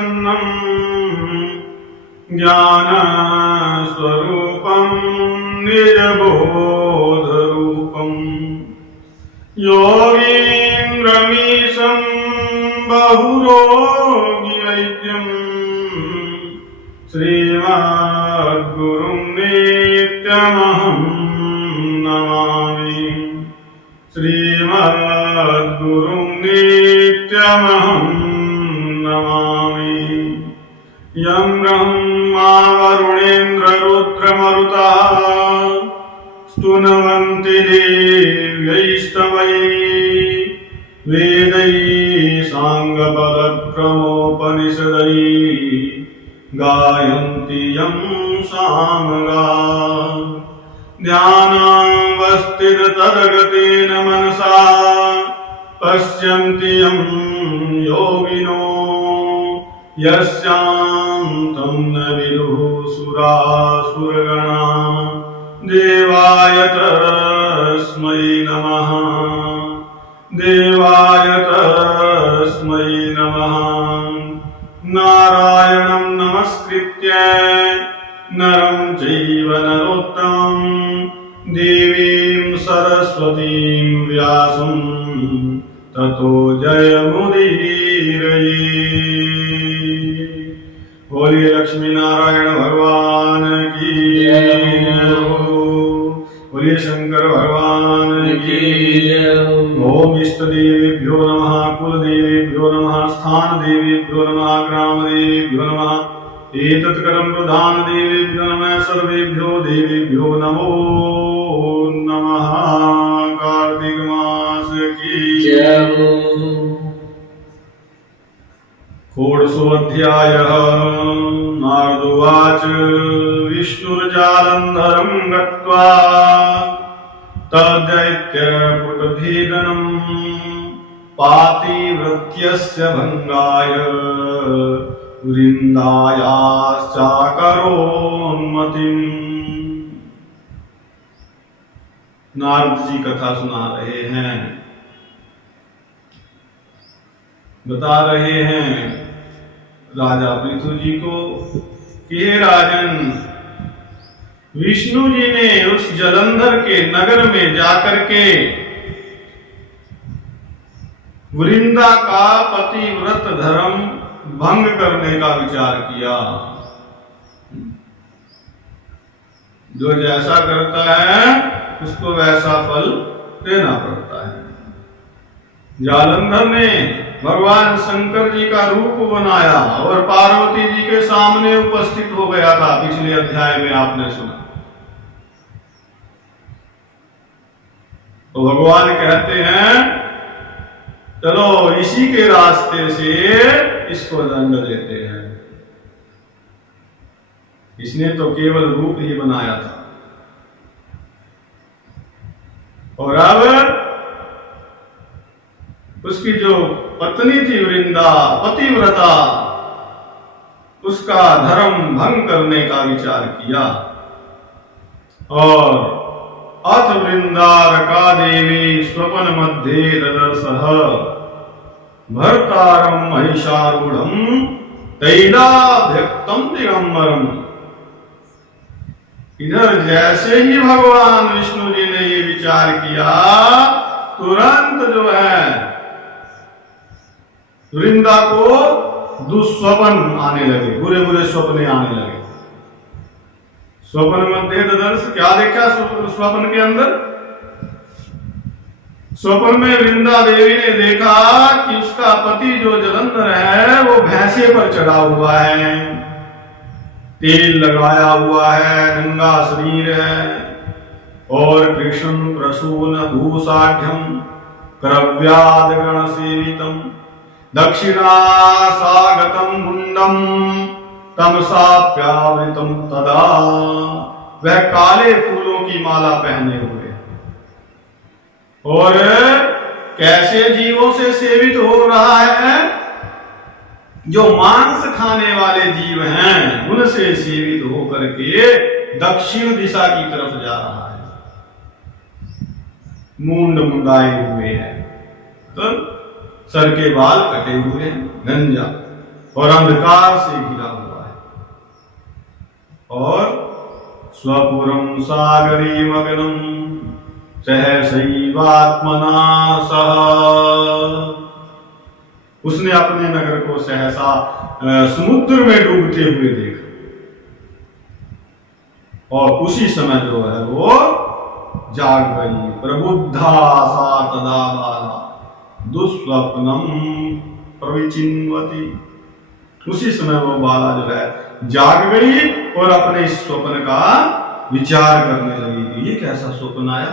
प्रसन्नं ज्ञानस्वरूपं निजबोधरूपं योगीन्द्रमीशं बहुरोगिवैद्यं श्रीमद्गुरुं नित्यमहं नमामि। श्रीमद्गुरुं नित्यमहं नमामि। यं ब्रह्मा वरुणेन्द्ररुद्रमरुतः स्तुवन्ति देव्यैस्तवैः वेदैः साङ्गपदक्रमोपनिषदैः गायन्ति यं सामगाः। ध्यानावस्थिततद्गतेन मनसा पश्यन्ति यं योगिनो यस्यान्तं न विदुः सुरासुरगणा। देवाय तस्मै नमः। देवाय तस्मै नमः। नारायणं नमस्कृत्य नरं चैव नरोत्तमं देवीं सरस्वतीं व्यासं ततो जयमुदीरये। बोलिए लक्ष्मी नारायण भगवान की जय हो। बोलिए शंकर भगवान की जय हो। ओम इष्ट देवेभ्यो नमः, कुल देवेभ्यो नमः, स्थान देवेभ्यो नमः, ग्राम देवेभ्यो नमः, एतत् कर्म प्रधान देवेभ्यो नमः, सर्वेभ्यो देवेभ्यो नमो नमः। कार्तिक मास की जय हो। षोडशोऽध्यायः। नारदोवाच विष्णुर्जालन्धरं गत्वा तद्दैत्यपुटभेदनं पातिव्रत्यस्य भङ्गाय वृन्दायाश्चाकरोन्मतिम्। नारद जी कथा सुना रहे हैं, बता रहे हैं राजा पृथु जी को कि हे राजन, विष्णु जी ने उस जलंधर के नगर में जाकर के वृंदा का पतिव्रत धर्म भंग करने का विचार किया। जो जैसा करता है उसको वैसा फल देना पड़ता है। जालंधर ने भगवान शंकर जी का रूप बनाया और पार्वती जी के सामने उपस्थित हो गया था। पिछले अध्याय में आपने सुना। तो भगवान कहते हैं चलो इसी के रास्ते से इसको दंड देते हैं। इसने तो केवल रूप ही बनाया था और अब उसकी जो पत्नी थी वृंदा पतिव्रता, उसका धर्म भंग करने का विचार किया। और अथ वृंदारका देवी स्वपन मध्ये ददर्शः भर्तारं महिषारूढ़ं तैलाभ्यक्तं दिगंबरम्। इधर जैसे ही भगवान विष्णु जी ने ये विचार किया, तुरंत जो है वृंदा को दुस्वप्न आने लगे, बुरे बुरे स्वप्न आने लगे। स्वप्न मध्य ददर्श, क्या देखा स्वप्न के अंदर? स्वप्न में वृंदा देवी ने देखा कि उसका पति जो जलंधर है वो भैंसे पर चढ़ा हुआ है, तेल लगाया हुआ है, नंगा शरीर है और कृष्ण प्रसून भूषाढ्यम क्रव्याद गण सेवितम दक्षिणासागतम मुंडम तमसाप्यावृतम तदा। वह काले फूलों की माला पहने हुए और कैसे जीवों से सेवित हो रहा है? जो मांस खाने वाले जीव हैं उनसे सेवित होकर के दक्षिण दिशा की तरफ जा रहा है। मुंड मुंडाए हुए हैं, तो सर के बाल कटे हुए हैं, गंजा और अंधकार से घिरा हुआ है। और स्वपुरम सागरी मग्नम सहसैवात्मना सह, उसने अपने नगर को सहसा समुद्र में डूबते हुए देखा, और उसी समय जो है वो जाग गई। प्रबुद्धा सा तदा बाला दुस्वप्नम प्रविचिन्वती, उसी समय वो बाला जो है जाग गई और अपने इस स्वप्न का विचार करने लगी कि ये कैसा स्वप्न आया,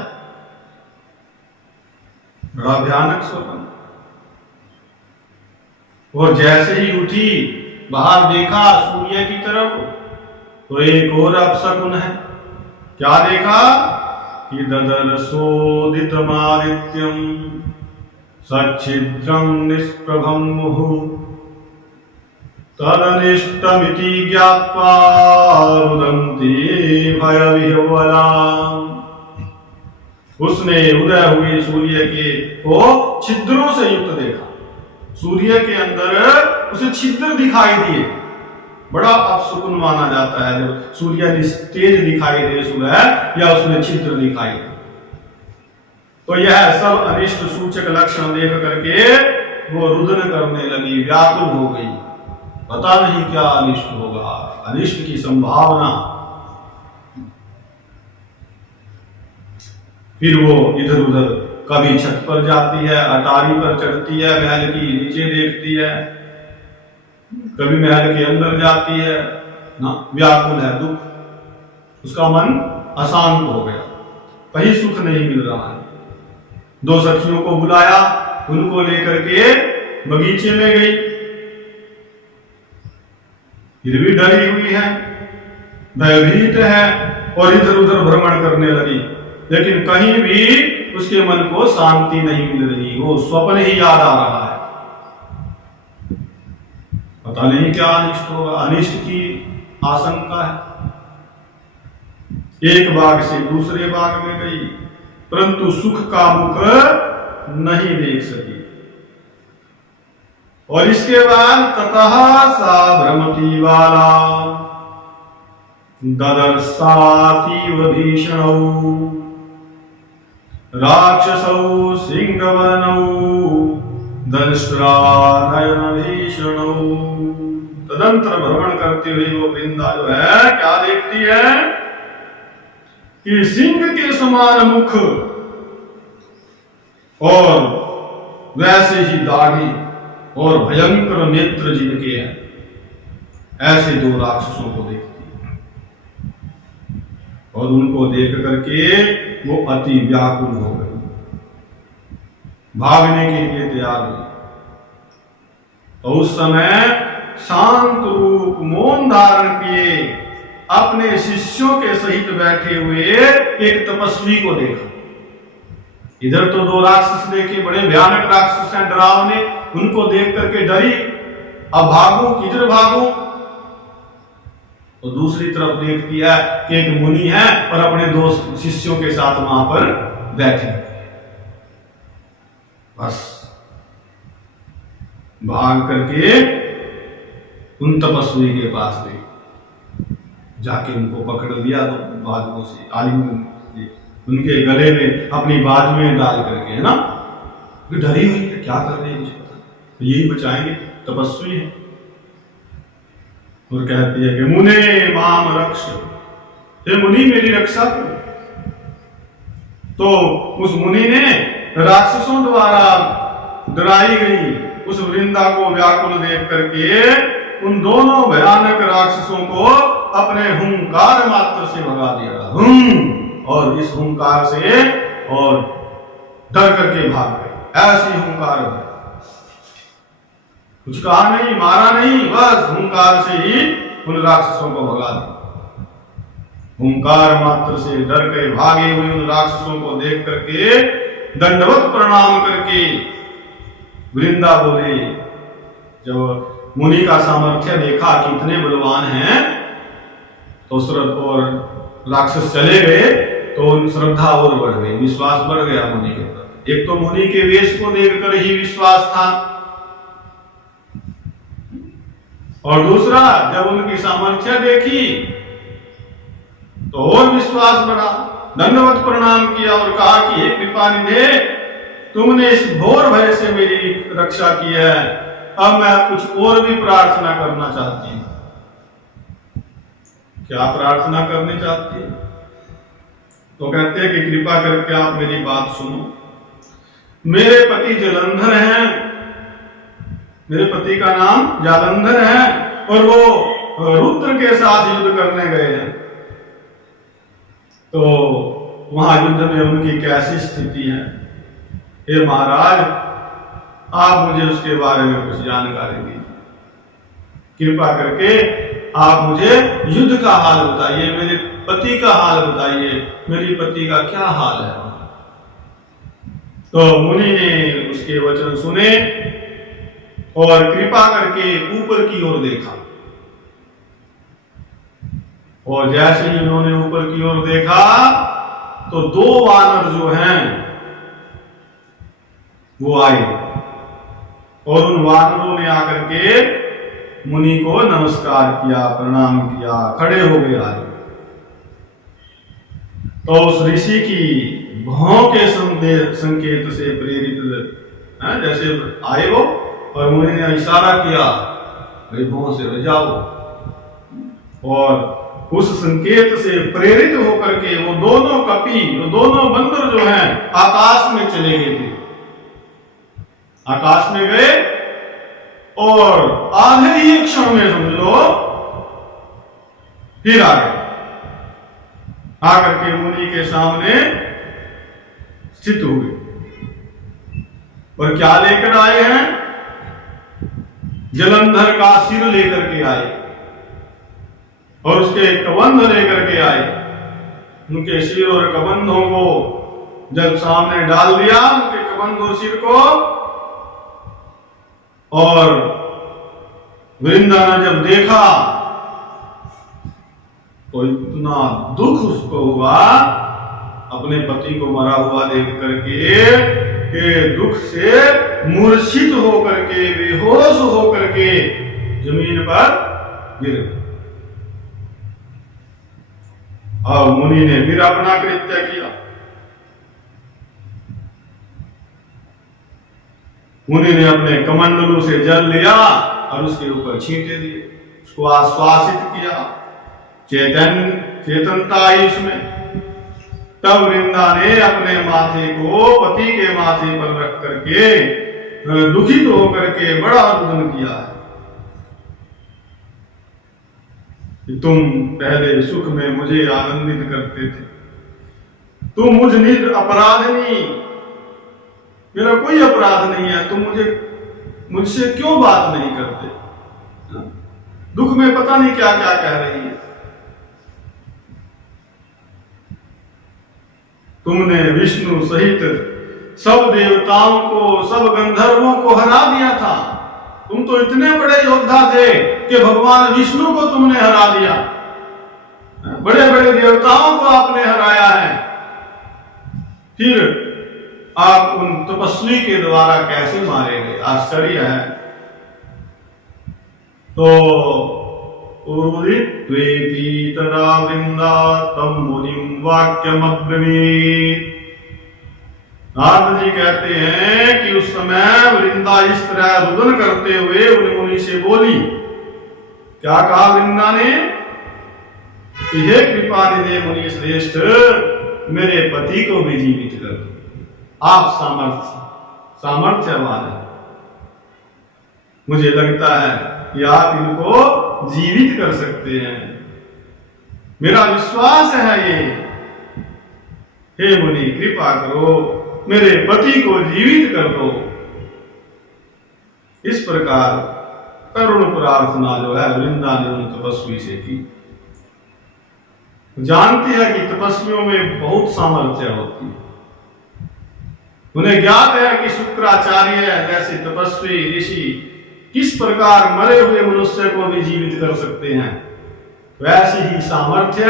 बड़ा भयानक स्वप्न। और जैसे ही उठी, बाहर देखा सूर्य की तरफ, तो एक और अपशकुन है। क्या देखा कि ददर्शोदितमादित्यम सच्छिद्रम निष्प्रभम मुहुः तदनिष्टमिति ज्ञात्वा रुदन्ति भयविह्वला। उसने उदय हुए सूर्य के को छिद्रों से युक्त देखा। सूर्य के अंदर उसे छिद्र दिखाई दिए। बड़ा अपशकुन माना जाता है जब सूर्य तेज दिखाई दे सुबह, या उसमें छिद्र दिखाई दे। तो यह सब अनिष्ट सूचक लक्षण देख करके वो रुदन करने लगी, व्याकुल हो गई। पता नहीं क्या अनिष्ट होगा, अनिष्ट की संभावना। फिर वो इधर उधर, कभी छत पर जाती है, अटारी पर चढ़ती है, महल की नीचे देखती है, कभी महल के अंदर जाती है ना, व्याकुल है, दुख, उसका मन अशांत हो गया, कहीं सुख नहीं मिल रहा है। दो सखियों को बुलाया, उनको लेकर के बगीचे में गई, फिर भी डरी हुई है, भयभीत है, और इधर उधर भ्रमण करने लगी, लेकिन कहीं भी उसके मन को शांति नहीं मिल रही, वो स्वप्न ही याद आ रहा है। पता नहीं क्या अनिष्ट होगा, अनिष्ट की आशंका है। एक बाग से दूसरे बाग में गई, परंतु सुख का मुख नहीं देख सकी। और इसके बाद ततः सा भ्रमती वाला ददर्शातीव भीषणौ राक्षसौ सिंहवनौ दंष्ट्रा नयन भीषणौ। तदंतर भ्रमण करती हुई वो वृंदा जो है क्या देखती है कि सिंह के समान मुख और वैसे ही दाढ़ी और भयंकर नेत्र जिनके हैं, ऐसे दो राक्षसों को देखती है। और उनको देख करके वो अति व्याकुल हो गई, भागने के लिए तैयार हुई। तो उस समय शांत रूप मौन धारण किए अपने शिष्यों के सहित बैठे हुए एक तपस्वी को देखा। इधर तो दो राक्षस देखे, बड़े भयानक राक्षस हैं, डरावने, उनको देख करके डरी, अब भागू, किधर भागू। तो दूसरी तरफ देखती है कि एक मुनि है और अपने दो शिष्यों के साथ वहां पर बैठे। बस भाग करके उन तपस्वी के पास गई, जाके उनको पकड़ लिया, तो बाजुओं से आलिंगन, उनके गले में अपनी बाजुएं डाल करके, है ना, डरी हुई है, क्या कर रही है मुझे पता, तो यही बचाएंगे, तपस्वी है। और कहती है कि मुने माम रक्ष, हे मुनि मेरी रक्षा करो। तो उस मुनि ने राक्षसों द्वारा डराई गई उस वृंदा को व्याकुल देख करके उन दोनों भयानक राक्षसों को अपने हुंकार मात्र से भगा दिया। और इस हुंकार से और डर करके भाग गए। ऐसी हुंकार है, कुछ कहा नहीं, मारा नहीं, बस हुंकार से ही उन राक्षसों को भगा दिया। हुंकार मात्र से डर के भागे हुए उन राक्षसों को देख करके दंडवत प्रणाम करके वृंदा बोले, जब मुनि का सामर्थ्य देखा कि इतने बलवान हैं, तो और राक्षस चले गए, तो श्रद्धा और बढ़ गई, विश्वास बढ़ गया मुनि के ऊपर। एक तो मुनि के वेश को देखकर ही विश्वास था, और दूसरा, जब उनकी सामर्थ्य देखी तो और विश्वास बढ़ा, दंडवत प्रणाम किया और कहा कि हे कृपा निधे, तुमने इस घोर भय से मेरी रक्षा की है, अब मैं कुछ और भी प्रार्थना करना चाहती हूं। क्या प्रार्थना करनी चाहती है? तो कहते हैं कि कृपा करके आप मेरी बात सुनो। मेरे पति जलंधर हैं, मेरे पति का नाम जालंधर है और वो रुद्र के साथ युद्ध करने गए हैं। तो वहां युद्ध में उनकी कैसी स्थिति है? हे महाराज, आप मुझे उसके बारे में कुछ जानकारी दीजिए। कृपा करके आप मुझे युद्ध का हाल बताइए, मेरे पति का हाल बताइए, मेरी पति का क्या हाल है। तो मुनि ने उसके वचन सुने और कृपा करके ऊपर की ओर देखा, और जैसे ही उन्होंने ऊपर की ओर देखा तो दो वानर जो हैं वो आए और उन वानरों ने आकर के मुनि को नमस्कार किया, प्रणाम किया, खड़े हो गए आए। तो उस ऋषि की भौं के संकेत से प्रेरित जैसे आए वो, और मुनि ने इशारा किया भाई भौं से बजाओ, और उस संकेत से प्रेरित होकर के वो दोनों कपि, वो दोनों बंदर जो हैं आकाश में चले गए थे। आकाश में गए और आधे ही क्षण में समझ लो फिर आ गए, आकर के मुनि के सामने स्थित हो गए। और क्या लेकर आए हैं? जलंधर का सिर लेकर के आए और उसके कबंध लेकर के आए। उनके सिर और कबंधों को जब सामने डाल दिया, उनके कबंध और सिर को, और वृंदा ने जब देखा तो इतना दुख उसको हुआ अपने पति को मरा हुआ देख करके कि दुख से मूर्छित होकर के, बेहोश होकर के जमीन पर गिर गया। और मुनि ने फिर अपना कृत्य किया। मुनि ने अपने कमंडलों से जल लिया और उसके ऊपर छींटे दिए, उसको आश्वासित किया, चेतनता आई उसमें। तब वृंदा ने अपने माथे को पति के माथे पर रख करके दुखित होकर के बड़ा रुदन किया है कि तुम पहले सुख में मुझे आनंदित करते थे, तुम मुझ निर अपराधनी, मेरा कोई अपराध नहीं है, तुम मुझसे क्यों बात नहीं करते? दुख में पता नहीं क्या क्या कह रही है। तुमने विष्णु सहित सब देवताओं को, सब गंधर्वों को हरा दिया था। तुम तो इतने बड़े योद्धा थे कि भगवान विष्णु को तुमने हरा दिया, बड़े बड़े देवताओं को आपने हराया है। फिर आप उन तपस्वी के द्वारा कैसे मारे गए? आश्चर्य है। तो उदित्वेति तदा वृंदा तम मुनिम वाक्यम अब्रवीत। नारद जी कहते हैं कि उस समय वृंदा इस तरह रुदन करते हुए उन मुनि से बोली। क्या कहा वृंदा ने? कि हे कृपा निधे मुनि श्रेष्ठ, मेरे पति को भी जीवित कर दो। आप सामर्थ्यवान है, मुझे लगता है कि आप इनको जीवित कर सकते हैं, मेरा विश्वास है ये। हे मुनि कृपा करो, मेरे पति को जीवित कर दो। इस प्रकार करुण प्रार्थना जो है वृंदा ने उन तपस्वी से की। जानती है कि तपस्वियों में बहुत सामर्थ्य होती है। उन्हें ज्ञात है कि शुक्राचार्य जैसे तपस्वी ऋषि किस प्रकार मरे हुए मनुष्य को भी जीवित कर सकते हैं। वैसी ही सामर्थ्य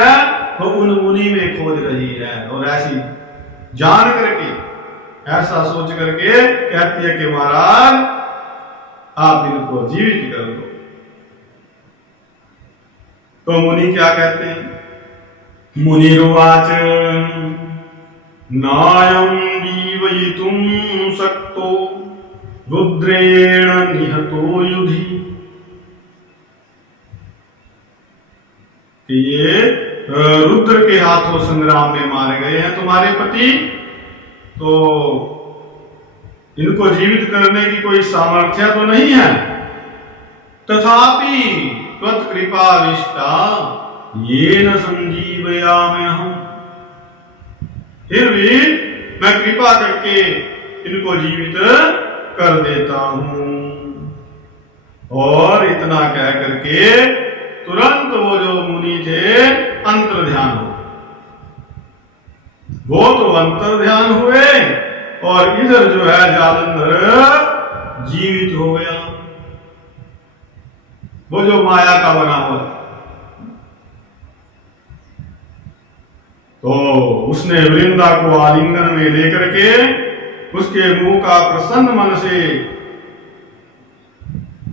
वो उन मुनि में खोज रही है, और ऐसी जान करके, ऐसा सोच करके कहती है कि महाराज आप इनको जीवित कर दो। तो मुनि क्या कहते हैं? मुनिरुवाच नायं जीवयितुं शक्तो रुद्रेण निहतो युधि। कि ये रुद्र के हाथों संग्राम में मारे गए हैं तुम्हारे पति, तो इनको जीवित करने की कोई सामर्थ्य तो नहीं है। तथापि त्वत्कृपाविष्टा येन संजीवयाम्यहम्, फिर भी मैं कृपा करके इनको जीवित कर देता हूं। और इतना कह करके तुरंत वो जो मुनि थे अंतर ध्यान हो, वो तो अंतर ध्यान हुए और इधर जो है जालंधर जीवित हो गया, वो जो माया का बना हुआ। तो उसने वृंदा को आलिंगन में लेकर के उसके मुंह का प्रसन्न मन से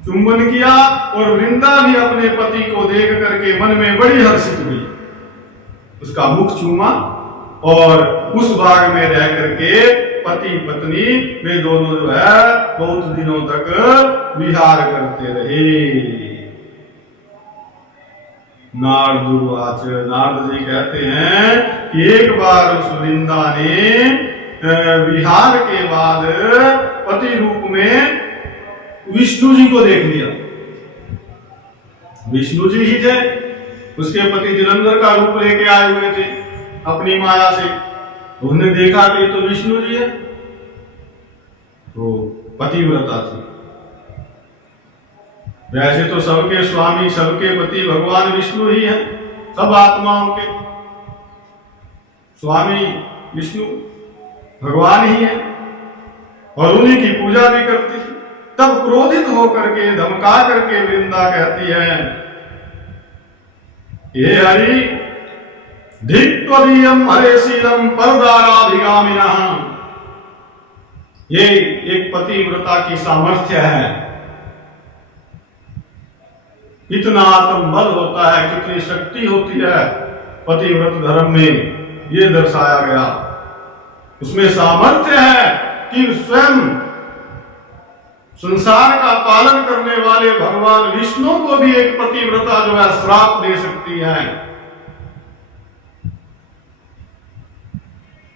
चुंबन किया और वृंदा भी अपने पति को देख करके मन में बड़ी हर्षित हुई, उसका मुख चूमा और उस बाग में रह करके पति पत्नी वे दोनों जो है बहुत दिनों तक विहार करते रहे। नारदुर्वाच, नारद जी कहते हैं कि एक बार उस वृंदा ने विहार के बाद पति रूप में विष्णु जी को देख लिया। विष्णु जी ही थे, उसके पति जलंधर का रूप लेके आए हुए थे अपनी माया से। उन्होंने देखा कि तो विष्णु जी है, तो पतिव्रता थी। वैसे तो सबके स्वामी सबके पति भगवान विष्णु ही है, सब आत्माओं के स्वामी विष्णु भगवान ही है और उन्हीं की पूजा भी करती थी। तब क्रोधित होकर के धमका करके वृंदा कहती है, हे हरि धिक्त्वदीयं हरेशीलम परदाराभिगामिनः। ये एक पतिव्रता की सामर्थ्य है, कितना आत्मबल होता है, कितनी शक्ति होती है पतिव्रत धर्म में, ये दर्शाया गया। उसमें सामर्थ्य है कि स्वयं संसार का पालन करने वाले भगवान विष्णु को भी एक पतिव्रता जो है श्राप दे सकती है।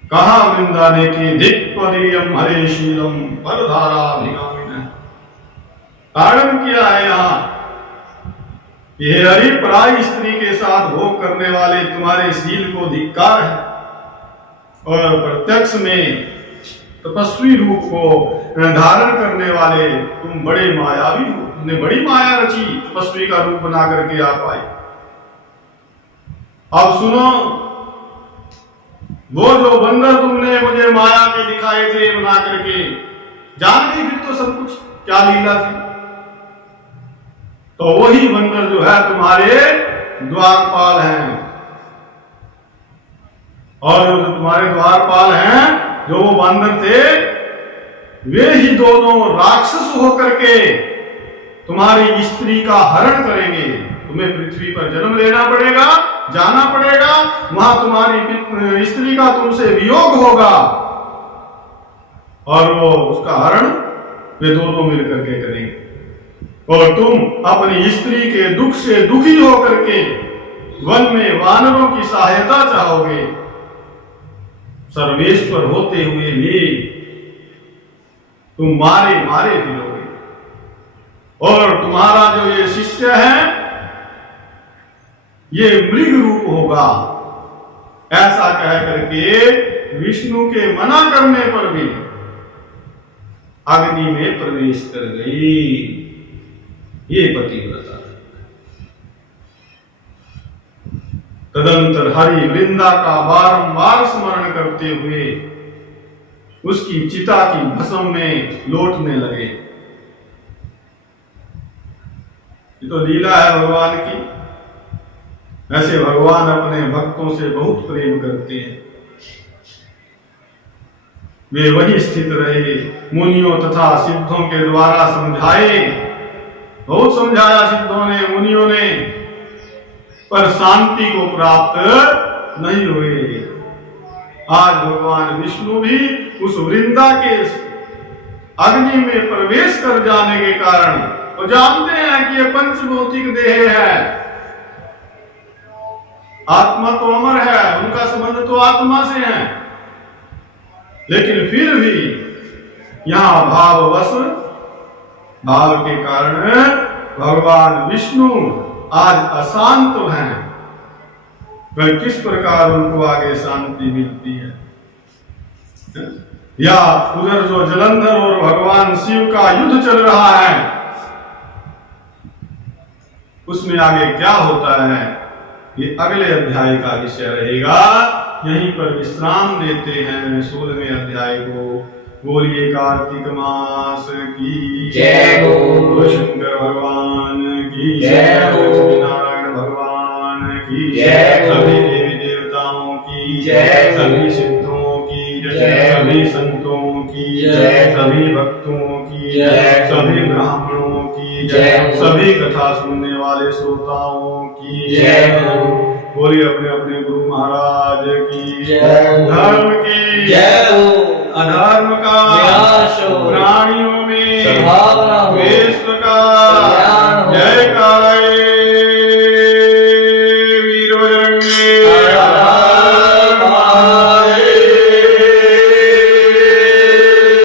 कहा वृंदा ने कि धिक्त्वदीयं हरेशीलम परदाराभिगामिनः। कारण क्या है यहाँ? ये हरि पराई स्त्री के साथ भोग करने वाले तुम्हारे शील को धिक्कार है और प्रत्यक्ष में तपस्वी रूप को धारण करने वाले तुम बड़े मायावी हो। तुमने बड़ी माया रची, तपस्वी का रूप बना करके आप आए। अब सुनो, वो जो बंदर तुमने मुझे माया के दिखाए थे बना करके, जान गई फिर तो सब कुछ क्या लीला थी। तो वही बंदर जो है तुम्हारे द्वारपाल हैं, और जो तुम्हारे द्वारपाल हैं जो वो बंदर थे, वे ही दोनों राक्षस होकर के तुम्हारी स्त्री का हरण करेंगे। तुम्हें पृथ्वी पर जन्म लेना पड़ेगा, जाना पड़ेगा, वहां तुम्हारी स्त्री का तुमसे वियोग होगा और वो उसका हरण वे दोनों मिलकर के करेंगे। और तुम अपनी स्त्री के दुख से दुखी होकर के वन में वानरों की सहायता चाहोगे, सर्वेश्वर होते हुए भी तुम मारे मारे फिरोगे। और तुम्हारा जो ये शिष्य है ये मृग रूप होगा। ऐसा कह करके विष्णु के मना करने पर भी अग्नि में प्रवेश कर गई। ये पतिव्रता। तदंतर हरि वृंदा का बारंबार स्मरण करते हुए उसकी चिता की भस्म में लौटने लगे। ये तो लीला है भगवान की। ऐसे भगवान अपने भक्तों से बहुत प्रेम करते हैं। वे वही स्थित रहे, मुनियों तथा सिद्धों के द्वारा समझाए, बहुत समझाया सिद्धों ने मुनियों ने, पर शांति को प्राप्त नहीं हुए। आज भगवान विष्णु भी उस वृंदा के अग्नि में प्रवेश कर जाने के कारण वो जानते हैं कि ये पंचभौतिक देह है, आत्मा तो अमर है, उनका संबंध तो आत्मा से है, लेकिन फिर भी यहां भाव के कारण भगवान विष्णु आज अशांत हैं। वह किस प्रकार उनको आगे शांति मिलती है, या उधर जो जलंधर और भगवान शिव का युद्ध चल रहा है उसमें आगे क्या होता है, ये अगले अध्याय का विषय रहेगा। यहीं पर विश्राम देते हैं 16वें अध्याय को। बोलिए कार्तिक मास की जय हो, शंकर भगवान की जय हो, लक्ष्मी नारायण भगवान की जय हो, सभी देवी देवताओं की जय हो, सभी सिद्धों की जय हो, सभी संतों की जय हो, सभी भक्तों की जय हो, सभी ब्राह्मणों की जय हो, सभी कथा सुनने वाले श्रोताओं की जय हो। बोलिए अपने अपने गुरु महाराज की जय हो, धर्म की जय हो, अधर्म का विनाश हो, प्राणियों